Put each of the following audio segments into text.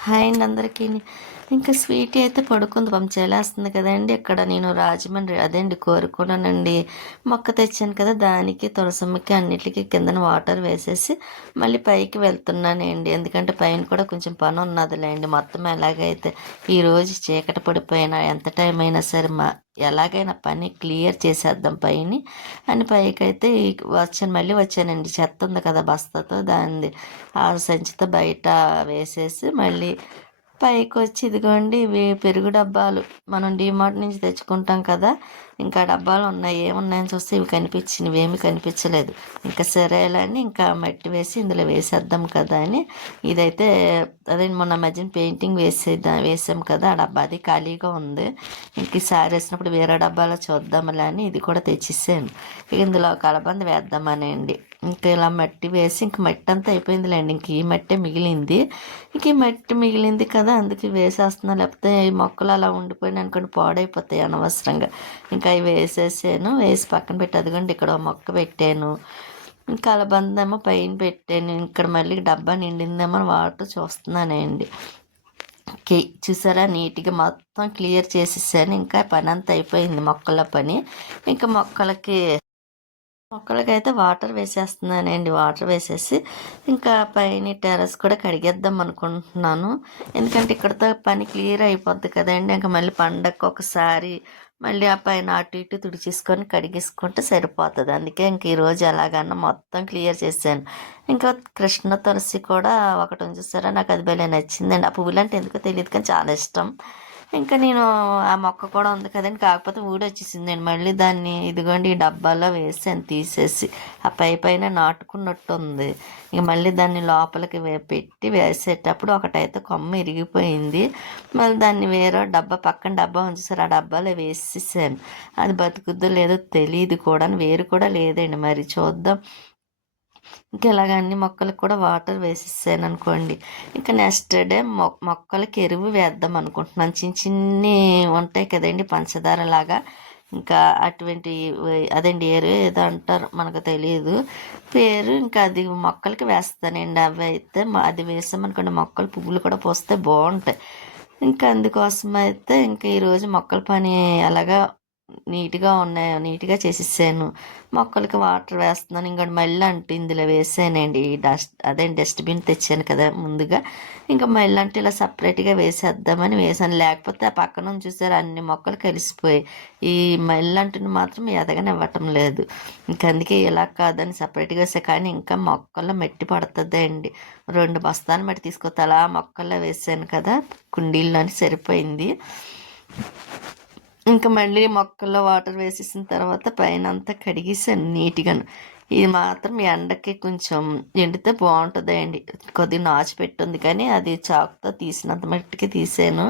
Hi అండి అందరికీ. ఇంకా స్వీట్ అయితే పడుకుంది. పంప చేలేస్తుంది కదండి. ఇక్కడ నేను రాజమండ్రి అదేండి కోరుకున్నానండి. మొక్క తెచ్చాను కదా దానికి తులసమ్మకి అన్నిటికీ కిందన వాటర్ వేసేసి మళ్ళీ పైకి వెళ్తున్నానండి. ఎందుకంటే పైన కూడా కొంచెం పని ఉన్నదిలేండి. మొత్తం ఎలాగైతే ఈరోజు చీకటి పడిపోయినా ఎంత టైం అయినా సరే మా ఎలాగైనా పని క్లియర్ చేసేద్దాం పైని అని పైకి అయితే వచ్చాను మళ్ళీ వచ్చానండి. చెత్త ఉంది కదా బస్తాతో దాన్ని ఆ సంచితో బయట వేసేసి మళ్ళీ పైకి వచ్చి ఇదిగోండి ఇవి పెరుగు డబ్బాలు. మనం డిమార్ట్ నుంచి తెచ్చుకుంటాం కదా ఇంకా డబ్బాలు ఉన్నాయి ఏమున్నాయని చూస్తే ఇవి కనిపించినవి ఏమి కనిపించలేదు. ఇంకా సరేలని ఇంకా మట్టి వేసి ఇందులో వేసేద్దాం కదా అని ఇదైతే అదే మొన్న మధ్యన పెయింటింగ్ వేసేద్దాం వేసాం కదా ఆ డబ్బా అది ఖాళీగా ఉంది. ఇంక ఈసారి వేసినప్పుడు వేరే డబ్బాలో చూద్దాంలే అని ఇది కూడా తెచ్చిస్తాను ఇక ఇందులో కలబంద వేద్దామనండి. ఇంకా ఇలా మట్టి వేసి ఇంక మట్టి అంతా అయిపోయిందిలేండి. ఇంక ఈ మట్టే మిగిలింది. ఇంక ఈ మట్టి మిగిలింది కదా అందుకే వేసేస్తున్నా. లేకపోతే ఈ మొక్కలు అలా ఉండిపోయినా అనుకోండి పాడైపోతాయి అనవసరంగా. ఇంకా అవి వేసేసాను. వేసి పక్కన పెట్టి అదిగోండి ఇక్కడ మొక్క పెట్టాను. కలబందేమో పైన పెట్టాను. ఇక్కడ మళ్ళీ డబ్బా నిండిందేమో అని వాటర్ చూస్తున్నానండి. కే చూసారా? నీట్గా మొత్తం క్లియర్ చేసేసాను. ఇంకా పని అంతా అయిపోయింది మొక్కల పని. ఇంకా మొక్కలకి మొక్కలకైతే వాటర్ వేసేస్తున్నానండి. వాటర్ వేసేసి ఇంకా పైన టెరస్ కూడా కడిగేద్దాం అనుకుంటున్నాను. ఎందుకంటే ఇక్కడతో పని క్లియర్ అయిపోద్ది కదండి. ఇంకా మళ్ళీ పండగకి ఒకసారి మళ్ళీ ఆ పైన అటు ఇటు తుడిచేసుకొని కడిగేసుకుంటే సరిపోతుంది. అందుకే ఇంక ఈరోజు ఎలాగన్నా మొత్తం క్లియర్ చేశాను. ఇంకా కృష్ణ తులసి కూడా ఒకటి ఉంచేసారా నాకు అది భలే నచ్చిందండి. ఆ పువ్వులు అంటే ఎందుకో తెలియదు కానీ చాలా ఇష్టం. ఇంకా నేను ఆ మొక్క కూడా ఉంది కదండి. కాకపోతే ఊడొచ్చేసింది నేను మళ్ళీ దాన్ని ఇదిగోండి ఈ డబ్బాలో వేసాను తీసేసి. ఆ పై పైన నాటుకున్నట్టు ఉంది. ఇక మళ్ళీ దాన్ని లోపలికి పెట్టి వేసేటప్పుడు ఒకటైతే కొమ్మ ఇరిగిపోయింది. మళ్ళీ దాన్ని వేరే డబ్బా పక్కన డబ్బా ఉంచేసారు ఆ డబ్బాలో వేసేసాను. అది బతుకుద్దో లేదో తెలియదు కూడా వేరు కూడా లేదండి. మరి చూద్దాం. ఇంకా ఇలాగ అన్ని మొక్కలకు కూడా వాటర్ వేసేసాను అనుకోండి. ఇంకా నెక్స్ట్ డే మొ మొక్కలకి ఎరువు వేద్దాం అనుకుంటున్నాను. చిన్న చిన్ని ఉంటాయి కదండి పంచదార లాగా. ఇంకా అటువంటి అదండి ఏరు ఏదో అంటారు మనకు తెలియదు పేరు ఇంకా అది మొక్కలకి వేస్తానండి. అవి అయితే అది వేసామనుకోండి మొక్కలు పువ్వులు కూడా పోస్తే బాగుంటాయి. ఇంకా అందుకోసం అయితే ఇంకా ఈరోజు మొక్కల పని అలాగా నీట్గా ఉన్నాయి నీట్గా చేసేసాను. మొక్కలకి వాటర్ వేస్తున్నాను. ఇంకా మళ్ళీ అంటూ ఇందులో వేసానండి. డస్ట్ అదే డస్ట్బిన్ తెచ్చాను కదా ముందుగా. ఇంకా మళ్ళీ అంటే ఇలా సపరేట్గా వేసేద్దామని వేసాను. లేకపోతే ఆ పక్కన చూసారు అన్ని మొక్కలు కలిసిపోయి ఈ మళ్ళంటుని మాత్రం ఎదగనివ్వటం లేదు. ఇంకా అందుకే ఇలా కాదని సపరేట్గా వేసా. కానీ ఇంకా మొక్కల్లో మెట్టి పడుతుందండి. అండి రెండు బస్తాలు మట్టి తీసుకొస్తే అలా మొక్కల్లో వేసాను కదా కుండీల్లోని సరిపోయింది. ఇంకా మళ్ళీ మొక్కల్లో వాటర్ వేసేసిన తర్వాత పైన అంతా కడిగేసాను నీట్గాను ఇది మాత్రం ఎండకి కొంచెం ఎండితే బాగుంటుంది అండి కొద్దిగా నాచు పెట్టుంది కానీ అది చాకుతో తీసినంత మట్టికి తీసాను.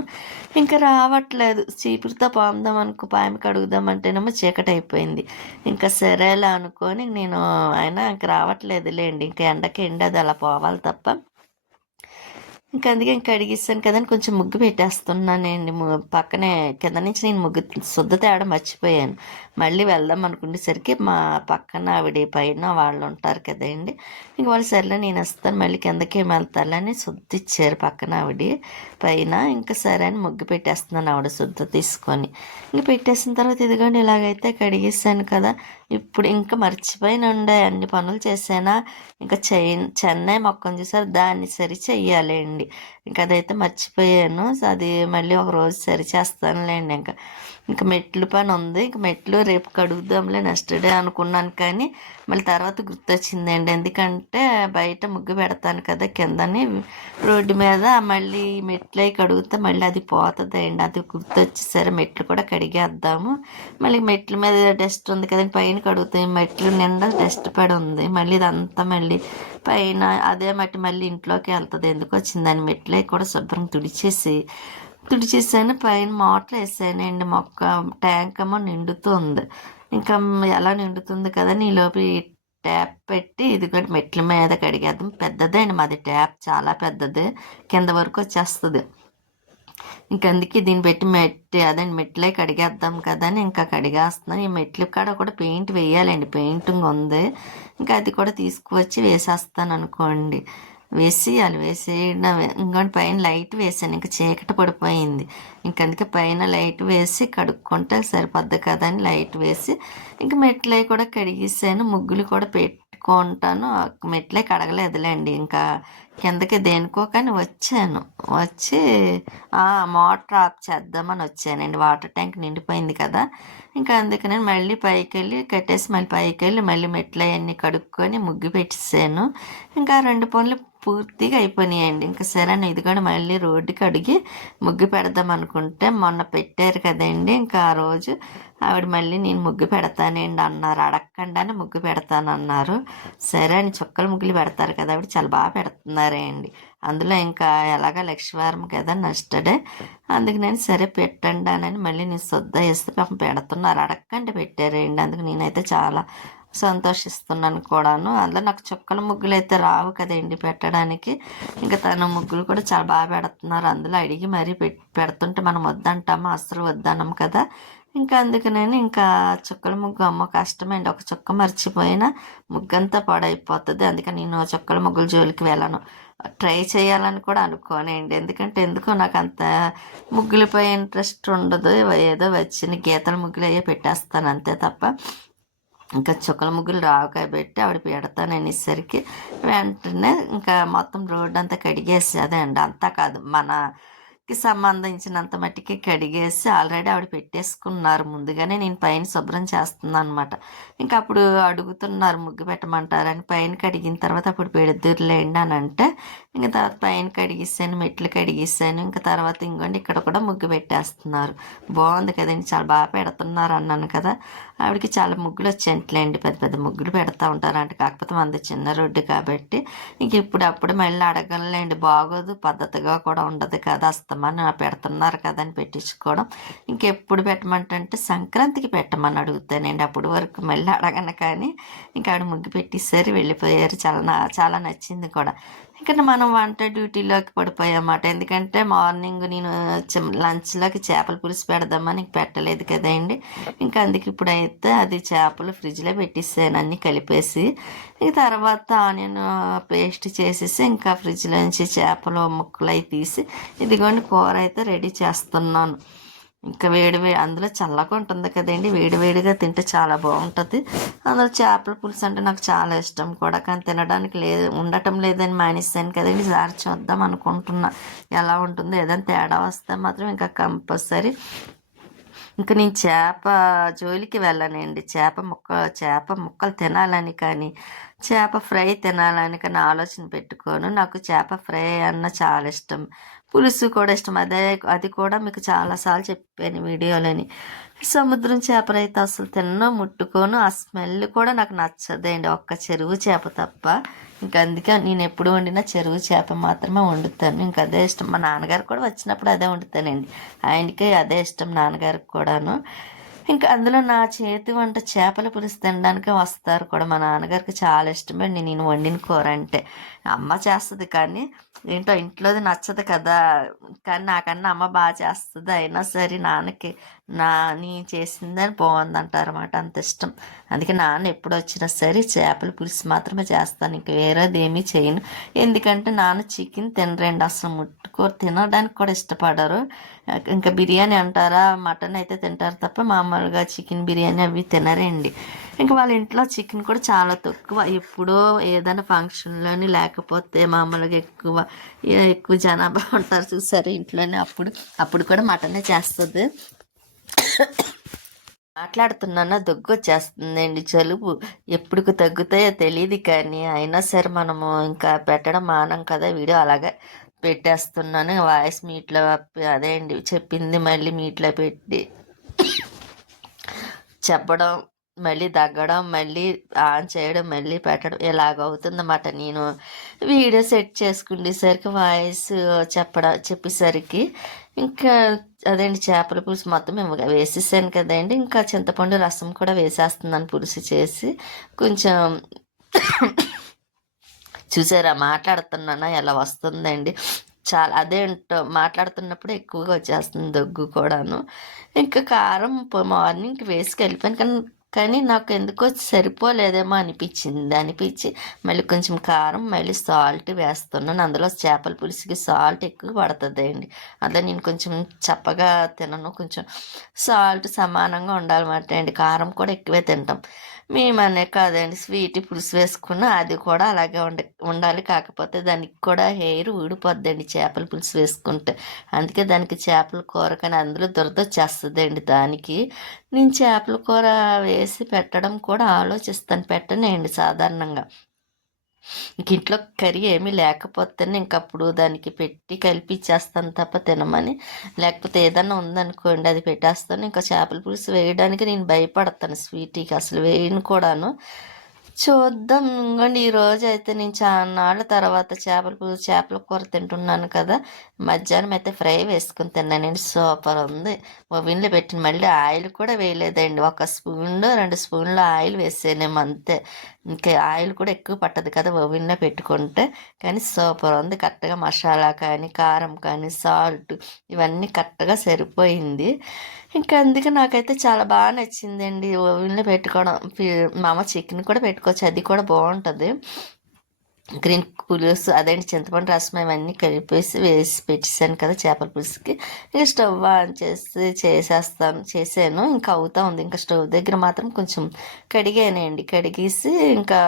ఇంకా రావట్లేదు. చీపురుతో పాముదాం అనుకో పామి కడుగుదామంటేనేమో చీకటి అయిపోయింది. ఇంకా సరేలా అనుకొని నేను అయినా ఇంక రావట్లేదులేండి. ఇంకా ఎండకి ఎండది అలా పోవాలి తప్ప. ఇంకా అందుకే ఇంకా అడిగిస్తాను కదని కొంచెం ముగ్గు పెట్టేస్తున్నానండి. పక్కనే కింద నుంచి నేను ముగ్గు శుద్ధ తేడా మర్చిపోయాను. మళ్ళీ వెళ్దాం అనుకునేసరికి మా పక్కన ఆవిడ పైన వాళ్ళు ఉంటారు కదండి. ఇంక వాళ్ళు సర్లే నేను వస్తాను మళ్ళీ కిందకి ఏమి వెళ్తారని ఇచ్చారు పక్కన ఆవిడ పైన. ఇంకా సరే అని ముగ్గు పెట్టేస్తున్నాను ఆవిడ శుద్ధ తీసుకొని. ఇంక పెట్టేసిన తర్వాత ఇదిగోండి ఇలాగైతే కడిగేసాను కదా. ఇప్పుడు ఇంకా మర్చిపోయిన ఉండే అన్ని పనులు చేసానా? ఇంకా చెన్నై మొక్కను చూసారు దాన్ని సరి చెయ్యాలండి ఇంకా అదైతే మర్చిపోయాను. అది మళ్ళీ ఒక రోజు సరి చేస్తానులేండి ఇంకా. ఇంకా మెట్లు పని ఉంది. ఇంకా మెట్లు రేపు కడుగుదాంలే నెక్స్ట్ డే అనుకున్నాను కానీ మళ్ళీ తర్వాత గుర్తొచ్చిందండి. ఎందుకంటే బయట ముగ్గు పెడతాను కదా కిందని రోడ్డు మీద మళ్ళీ మెట్లు అవి కడుగుతే మళ్ళీ అది పోతుంది అండి అది గుర్తొచ్చి సరే మెట్లు కూడా కడిగేద్దాము. మళ్ళీ మెట్ల మీద డస్ట్ ఉంది కదండి పైన కడుగుతాయి మెట్లు నిండా డస్ట్ పడి ఉంది. మళ్ళీ ఇదంతా మళ్ళీ పైన అదే మట్టి మళ్ళీ ఇంట్లోకి వెళ్తుంది. ఎందుకు వచ్చిందని మెట్లు కూడా శుభ్రం తుడిచేసి తుడిచేసాను పైన మోటార్ వేసానండి. మొక్క ట్యాంక్ ఏమో నిండుతుంది. ఇంకా ఎలా నిండుతుంది కదా నీ లోపల ట్యాప్ పెట్టి ఇది కూడా మెట్ల మీద కడిగేద్దాం. పెద్దదే అండి మాది ట్యాప్ చాలా పెద్దది. కింద వరకు వచ్చేస్తుంది. ఇంక అందుకే దీన్ని పెట్టి మెట్టి అదండి మెట్లే కడిగేద్దాం కదా అని ఇంకా కడిగేస్తున్నాను. ఈ మెట్ల కాడ కూడా పెయింట్ వేయాలండి. పెయింటింగ్ ఉంది. ఇంకా అది కూడా తీసుకువచ్చి వేసేస్తాను అనుకోండి. వేసేయాలి వేసేయడం ఇంకోటి పైన లైట్ వేసాను. ఇంకా చీకటి పడిపోయింది. ఇంక అందుకే పైన లైట్ వేసి కడుక్కుంటే సరిపోద్ది కదా అని లైట్ వేసి ఇంక మెట్లయి కూడా కడిగేసాను. ముగ్గులు కూడా పెట్టుకుంటాను. మెట్లై కడగలేదులేండి. ఇంకా కిందకి దేనికో కానీ వచ్చాను. వచ్చి మోటార్ ఆఫ్ చేద్దామని వచ్చానండి. వాటర్ ట్యాంక్ నిండిపోయింది కదా. ఇంకా అందుకని మళ్ళీ పైకి వెళ్ళి కట్టేసి మళ్ళీ పైకి వెళ్ళి మళ్ళీ మెట్లు అవన్నీ కడుక్కొని ముగ్గు పెట్టేసాను. ఇంకా రెండు పనులు పూర్తిగా అయిపోయినాయండి. ఇంకా సరే అని ఇది కూడా మళ్ళీ రోడ్డుకి అడిగి ముగ్గు పెడదాం అనుకుంటే మొన్న పెట్టారు కదండి. ఇంకా ఆ రోజు ఆవిడ మళ్ళీ నేను ముగ్గు పెడతానండి అన్నారు. అడగకుండానే ముగ్గు పెడతానన్నారు. సరే అని చుక్కలు ముగ్గులు పెడతారు కదా ఆవిడ చాలా బాగా పెడుతున్నారే అండి అందులో ఇంకా ఎలాగ లక్ష్మీవారం కదా నెక్స్ట్ డే అందుకు నేను సరే పెట్టండి అని మళ్ళీ నేను శుద్ధ వేస్తే పాపం పెడుతున్నారు. అడగకండి పెట్టారండి. అందుకు నేనైతే చాలా సంతోషిస్తున్నాను కూడాను. అందులో నాకు చుక్కల ముగ్గులు అయితే రావు కదండి పెట్టడానికి. ఇంకా తన ముగ్గులు కూడా చాలా బాగా పెడుతున్నారు. అందులో అడిగి మరీ పె పెడుతుంటే మనం వద్దంటాము? అస్సలు వద్దన్నాం కదా. ఇంకా అందుకనే ఇంకా చుక్కల ముగ్గు అమ్మ కష్టమండి. ఒక చుక్క మర్చిపోయినా ముగ్గంతా పాడైపోతుంది. అందుకని నేను చుక్కల ముగ్గుల జోలికి వెళ్ళను. ట్రై చేయాలని కూడా అనుకోనండి. ఎందుకంటే ఎందుకో నాకు అంత ముగ్గులపై ఇంట్రెస్ట్ ఉండదు. ఏదో వచ్చిన గీతల ముగ్గులు అయ్యే పెట్టేస్తాను అంతే తప్ప. ఇంకా చుక్కల ముగ్గులు రావు పెట్టి ఆవిడ పెడతాననేసరికి వెంటనే ఇంకా మొత్తం రోడ్డు అంతా కడిగేసి అదే అండి అంతా కాదు మనకి సంబంధించినంత మట్టికి కడిగేసి ఆల్రెడీ ఆవిడ పెట్టేసుకున్నారు. ముందుగానే నేను పైన శుభ్రం చేస్తున్నాను అనమాట ఇంకా అప్పుడు అడుగుతున్నారు ముగ్గు పెట్టమంటారని. పైన కడిగిన తర్వాత అప్పుడు పెడుతురులేండి అని అంటే ఇంకా తర్వాత పైన కడిగిస్తాను మెట్లు కడిగిస్తాను ఇంకా తర్వాత ఇంకోండి ఇక్కడ కూడా ముగ్గు పెట్టేస్తున్నారు. బాగుంది కదండి చాలా బాగా పెడుతున్నారు అన్నాను కదా. ఆవిడకి చాలా ముగ్గులు వచ్చేంట్లేండి పెద్ద పెద్ద ముగ్గులు పెడతా ఉంటారు అంటే కాకపోతే మంది చిన్న రోడ్డు కాబట్టి ఇంక ఇప్పుడు అప్పుడు మళ్ళీ అడగలేండి బాగోదు పద్ధతిగా కూడా ఉండదు కదా అస్తమని పెడుతున్నారు కదా అని పెట్టించుకోవడం. ఇంకెప్పుడు పెట్టమంటే సంక్రాంతికి పెట్టమని అడుగుతానండి. అప్పటి వరకు మళ్ళీ అడగను కానీ ఇంకా ఆవిడ ముగ్గు పెట్టేసరి వెళ్ళిపోయారు. చాలా చాలా నచ్చింది కూడా. ఇక్కడ మనం వంట డ్యూటీలోకి పడిపోయామాట ఎందుకంటే మార్నింగ్ నేను లంచ్లోకి చేపల పులుసు పెడదామని పెట్టలేదు కదండి. ఇంకా అందుకే ఇప్పుడైతే అది చేపలు ఫ్రిడ్జ్లో పెట్టేసాను అన్ని కలిపేసి. ఇంక తర్వాత ఆనియన్ పేస్ట్ చేసేసి ఇంకా ఫ్రిడ్జ్లో నుంచి చేపలు ముక్కలు అవి తీసి ఇదిగోండి కూర అయితే రెడీ చేస్తున్నాను. ఇంకా వేడి వేడి అందులో చల్లగా ఉంటుంది కదండి. వేడివేడిగా తింటే చాలా బాగుంటుంది. అందులో చేపల పులుసు అంటే నాకు చాలా ఇష్టం కూడా. కానీ తినడానికి లేదు ఉండటం లేదని మానేస్తాను కదండి. ఈసారి చూద్దాం అనుకుంటున్నా. ఎలా ఉంటుందో ఏదైనా తేడా వస్తే మాత్రం ఇంకా కంపల్సరీ. ఇంకా నేను చేప జోలికి వెళ్ళనండి. చేప ముక్క చేప ముక్కలు తినాలని కానీ చేప ఫ్రై తినాలని కానీ ఆలోచన పెట్టుకోను. నాకు చేప ఫ్రై అన్న చాలా ఇష్టం. పులుసు కూడా ఇష్టం. అదే అది కూడా మీకు చాలాసార్లు చెప్పాను వీడియోలని. సముద్రం చేపలైతే అసలు తిన్నా ముట్టుకోను. ఆ స్మెల్ కూడా నాకు నచ్చదండి. ఒక్క చెరువు చేప తప్ప. ఇంకా అందుకే నేను ఎప్పుడు వండినా చెరువు చేప మాత్రమే వండుతాను. ఇంకా అదే ఇష్టం. మా నాన్నగారు కూడా వచ్చినప్పుడు అదే వండుతానండి. ఆయనకి అదే ఇష్టం నాన్నగారికి కూడాను. ఇంకా అందులో నా చేతి వంట చేపల పులుసు తినడానికి వస్తారు కూడా. మా నాన్నగారికి చాలా ఇష్టమే నేను వండిన కూర అంటే. అమ్మ చేస్తుంది కానీ ఏంటో ఇంట్లోది నచ్చదు కదా. కానీ నాకన్నా అమ్మ బాగా చేస్తుంది. అయినా సరే నాన్నకి నా నీ చేసిందని బాగుంది అంటారు అంత ఇష్టం. అందుకే నాన్న ఎప్పుడు వచ్చినా సరే చేపల పులుసు మాత్రమే చేస్తాను. ఇంక వేరేది ఏమీ చేయను. ఎందుకంటే నాన్న చికెన్ తినరండి. అసలు ముట్టుకో తినడానికి కూడా ఇష్టపడరు. ఇంకా బిర్యానీ అంటారా? మటన్ అయితే తింటారు తప్ప మామూలుగా చికెన్ బిర్యానీ అవి తినరండి. ఇంకా వాళ్ళ ఇంట్లో చికెన్ కూడా చాలా తక్కువ. ఎప్పుడో ఏదైనా ఫంక్షన్లోని లేకపోతే మామూలుగా ఎక్కువ ఎక్కువ జనాభా ఉంటారు చూసారు ఇంట్లోనే అప్పుడు. అప్పుడు కూడా మటనే చేస్తుంది. మాట్లాడుతున్నా దగ్గు వచ్చేస్తుందండి జలుబు. ఎప్పుడు తగ్గుతాయో తెలియదు కానీ అయినా సరే మనము ఇంకా పెట్టడం మానం కదా వీడియో. అలాగే పెట్టేస్తున్నాను. వాయిస్ మీట్లో అదే అండి చెప్పింది మళ్ళీ మీట్లో పెట్టి. చెప్పడం మళ్ళీ తగ్గడం మళ్ళీ ఆన్ చేయడం మళ్ళీ పెట్టడం ఇలాగవుతుందన్నమాట నేను వీడియో సెట్ చేసుకునేసరికి వాయిస్ చెప్పడం చెప్పేసరికి ఇంకా అదేంటి చేపల పులుసు మొత్తం మేము వేసేసాను కదండి. ఇంకా చింతపండు రసం కూడా వేసేస్తున్నాను పులుసు చేసి. కొంచెం చూసారా? మాట్లాడుతున్నానా? ఎలా వస్తుందండి? చాలా అదేంటో మాట్లాడుతున్నప్పుడు ఎక్కువగా వచ్చేస్తుంది దగ్గు కూడాను. ఇంకా కారం మార్నింగ్ వేసుకు వెళ్ళిపోయాను కానీ కానీ నాకు ఎందుకో సరిపోలేదేమో అనిపించింది. అనిపించి మళ్ళీ కొంచెం కారం మళ్ళీ సాల్ట్ వేస్తున్నాను. అందులో చేపల పులుసుకి సాల్ట్ ఎక్కువ పడుతుందండి. అదే నేను కొంచెం చప్పగా తినను. కొంచెం సాల్ట్ సమానంగా ఉండాలన్నమాట అండి. కారం కూడా ఎక్కువే తింటాం. మేమనే కాదండి. స్వీట్ పులుసు వేసుకున్న అది కూడా అలాగే ఉండ ఉండాలి. కాకపోతే దానికి కూడా హెయిర్ ఊడిపోద్దండి చేపల పులుసు వేసుకుంటే. అందుకే దానికి చేపల కూర కానీ అందులో అండి దానికి. నేను చేపల కూర వేసి పెట్టడం కూడా ఆలోచిస్తాను. పెట్టనండి సాధారణంగా. ఇంక ఇంట్లో కర్రీ ఏమీ లేకపోతేనే ఇంకప్పుడు దానికి పెట్టి కలిపి ఇచ్చేస్తాను తప్ప తినమని. లేకపోతే ఏదన్నా ఉందనుకోండి అది పెట్టేస్తాను. ఇంకా చేపల పులుసు వేయడానికి నేను భయపడతాను స్వీట్కి. అసలు వేయను కూడాను. చూద్దాం. ఇంకోండి ఈరోజు అయితే నేను చాలా తర్వాత చేపల పులుసు చేపల కూర తింటున్నాను కదా. మధ్యాహ్నం అయితే ఫ్రై వేసుకుని తిన్నానండి సూపర్ ఉంది. ఓవెన్లో పెట్టిన మళ్ళీ ఆయిల్ కూడా వేయలేదండి. ఒక స్పూన్ రెండు స్పూన్లు ఆయిల్ వేసేనేమో అంతే ఇంకా ఆయిల్ కూడా ఎక్కువ పట్టదు కదా ఓవెన్లో పెట్టుకుంటే. కానీ సూపర్ ఉంది. కరెక్ట్గా మసాలా కానీ కారం కానీ సాల్ట్ ఇవన్నీ కరెక్ట్గా సరిపోయింది. ఇంకా అందుకే నాకైతే చాలా బాగా నచ్చిందండి ఓవెన్లో పెట్టుకోవడం మా అమ్మ చికెన్ కూడా పెట్టుకోవచ్చు అది కూడా బాగుంటుంది గ్రీన్ పులుసు అదేంటి చింతపండు రసం ఇవన్నీ కలిపేసి వేసి పెట్టేసాను కదా చేపల పులుసుకి. ఇంకా స్టవ్ ఆన్ చేసి చేసేస్తాను చేసాను. ఇంకా అవుతా ఉంది. ఇంకా స్టవ్ దగ్గర మాత్రం కొంచెం కడిగానండి. కడిగేసి ఇంకా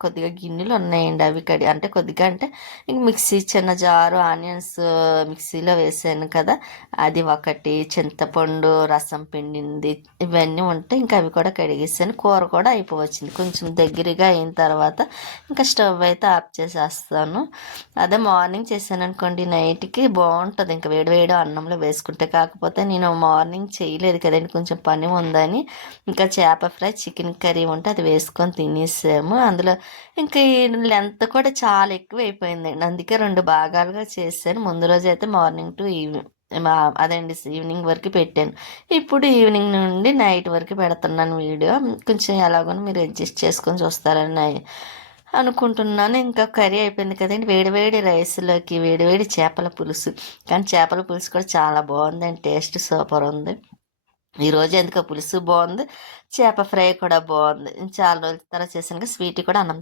కొద్దిగా గిన్నెలు ఉన్నాయండి అవి కడి అంటే కొద్దిగా అంటే ఇంక మిక్సీ చిన్న జారు ఆనియన్స్ మిక్సీలో వేసాను కదా. అది ఒకటి చింతపండు రసం పిండింది ఇవన్నీ ఉంటే ఇంకా అవి కూడా కడిగేసాను. కూర కూడా అయిపోవచ్చింది. కొంచెం దగ్గరగా అయిన తర్వాత ఇంకా స్టవ్ అయితే చేసేస్తాను. అదే మార్నింగ్ చేశాను అనుకోండి నైట్కి బాగుంటుంది ఇంకా వేడి అన్నంలో వేసుకుంటే కాకపోతే నేను మార్నింగ్ చేయలేదు కదండి కొంచెం పని ఉందని. ఇంకా చేప ఫ్రై చికెన్ కర్రీ ఉంటే అది వేసుకొని తినేసాము. అందులో ఇంకా ఈ లెంత్ కూడా చాలా ఎక్కువ అయిపోయిందండి అందుకే రెండు భాగాలుగా చేశాను. ముందు రోజు అయితే మార్నింగ్ టు ఈవినింగ్ అదండి ఈవినింగ్ వరకు పెట్టాను. ఇప్పుడు ఈవినింగ్ నుండి నైట్ వరకు పెడుతున్నాను వీడియో. కొంచెం ఎలాగో మీరు అడ్జస్ట్ చేసుకొని చూస్తారని అనుకుంటున్నాను. ఇంకా కర్రీ అయిపోయింది కదండి. వేడివేడి రైస్లోకి వేడివేడి చేపల పులుసు. కానీ చేపల పులుసు కూడా చాలా బాగుందండి టేస్ట్ సూపర్ ఉంది. ఈరోజు ఎందుకు పులుసు బాగుంది. చేప ఫ్రై కూడా బాగుంది. చాలా రోజుల తర్వాత చేసాను స్వీట్ కూడా అన్నం